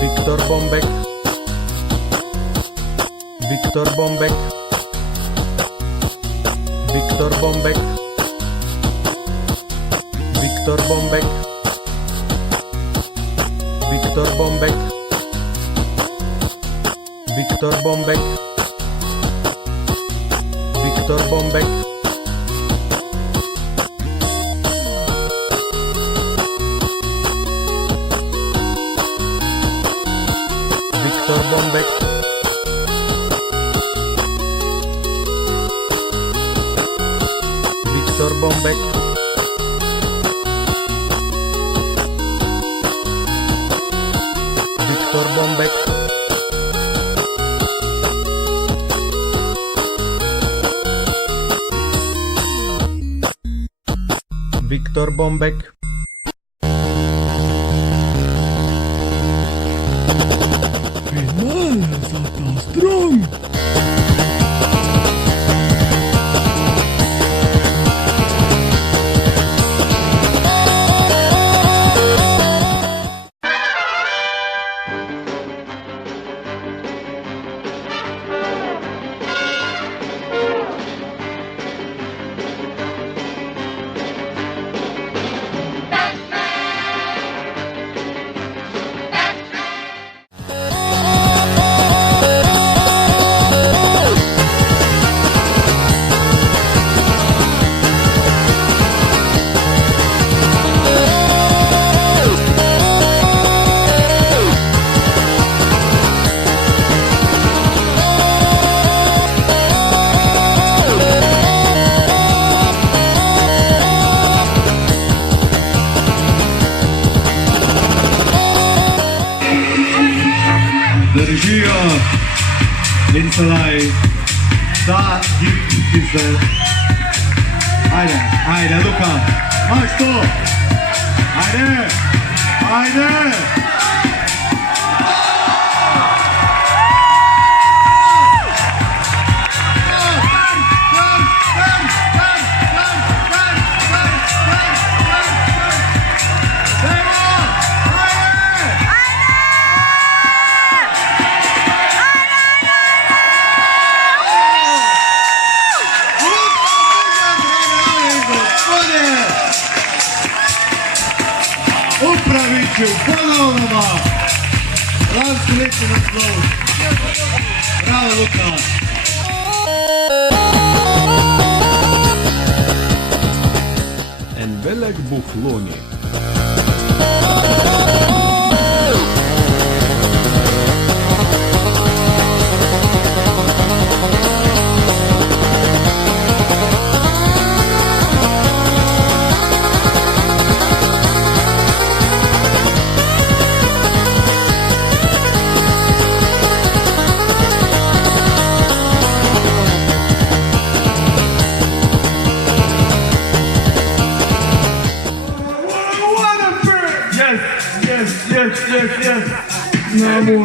Victor Bombek, Victor Bombek, Victor Bombek, Victor Bombek, Victor Bombek, Victor Bombek, Victor Bombek, Victor Bombek, Victor Bombek, Victor Bombek, Victor Bombek, Finale Zata Strong! De regie Linselai da bize. Haydi Luka. Maç top. Haydi. Upraviću, ponovno Ranski na slovu. Bravo Luka. En welk Buffloni. Yes. Namoro,